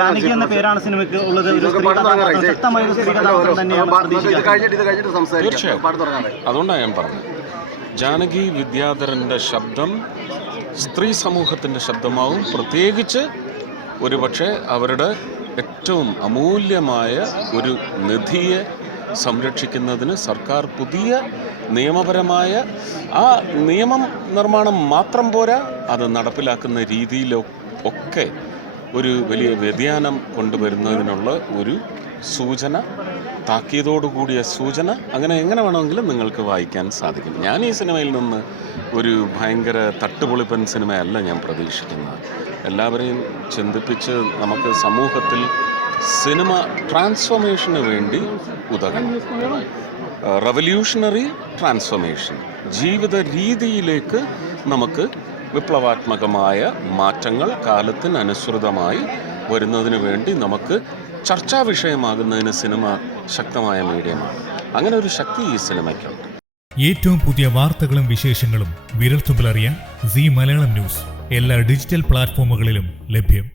ജാനകി എന്ന പേരാണ് സിനിമയ്ക്ക് ഉള്ളത്. ഒരു സ്ത്രീ കഥാപാത്രം, ശക്തമായ ഒരു സ്ത്രീ കഥാപാത്രം തന്നെയാണ് പ്രതീക്ഷിക്കുന്നത്. തീർച്ചയായും അതുകൊണ്ടാണ് ഞാൻ പറഞ്ഞത്, ജാനകി വിദ്യാധരൻ്റെ ശബ്ദം സ്ത്രീ സമൂഹത്തിൻ്റെ ശബ്ദമാവും. പ്രത്യേകിച്ച് ഒരുപക്ഷെ അവരുടെ ഏറ്റവും അമൂല്യമായ ഒരു നിധിയെ സംരക്ഷിക്കുന്നതിന് സർക്കാർ പുതിയ നിയമപരമായ ആ നിയമം നിർമ്മാണം മാത്രം പോരാ, അത് നടപ്പിലാക്കുന്ന രീതിയിലൊക്കെ ഒരു വലിയ വ്യതിയാനം കൊണ്ടുവരുന്നതിനുള്ള ഒരു സൂചന, താക്കീതോടുകൂടിയ സൂചന, അങ്ങനെ എങ്ങനെ വേണമെങ്കിലും നിങ്ങൾക്ക് വായിക്കാൻ സാധിക്കും. ഞാൻ ഈ സിനിമയിൽ നിന്ന് ഒരു ഭയങ്കര തട്ടുപൊളിപ്പൻ സിനിമയല്ല ഞാൻ പ്രതീക്ഷിക്കുന്നത്. എല്ലാവരെയും ചിന്തിപ്പിച്ച് നമുക്ക് സമൂഹത്തിൽ സിനിമ ട്രാൻസ്ഫോർമേഷന് വേണ്ടി ഉതകണം. റവല്യൂഷണറി ട്രാൻസ്ഫോർമേഷൻ, ജീവിത രീതിയിലേക്ക് നമുക്ക് വിപ്ലവാത്മകമായ മാറ്റങ്ങൾ കാലത്തിനനുസൃതമായി വരുന്നതിന് വേണ്ടി നമുക്ക് ചർച്ചാ വിഷയമാകുന്നതിന് സിനിമ ശക്തമായ മീഡിയമാണ്. അങ്ങനെ ഒരു ശക്തി ഈ സിനിമയ്ക്കുണ്ട്. ഏറ്റവും പുതിയ വാർത്തകളും വിശേഷങ്ങളും വിരൽത്തുമ്പിലറിയാൻ സീ മലയാളം ന്യൂസ് എല്ലാ ഡിജിറ്റൽ പ്ലാറ്റ്ഫോമുകളിലും ലഭ്യം.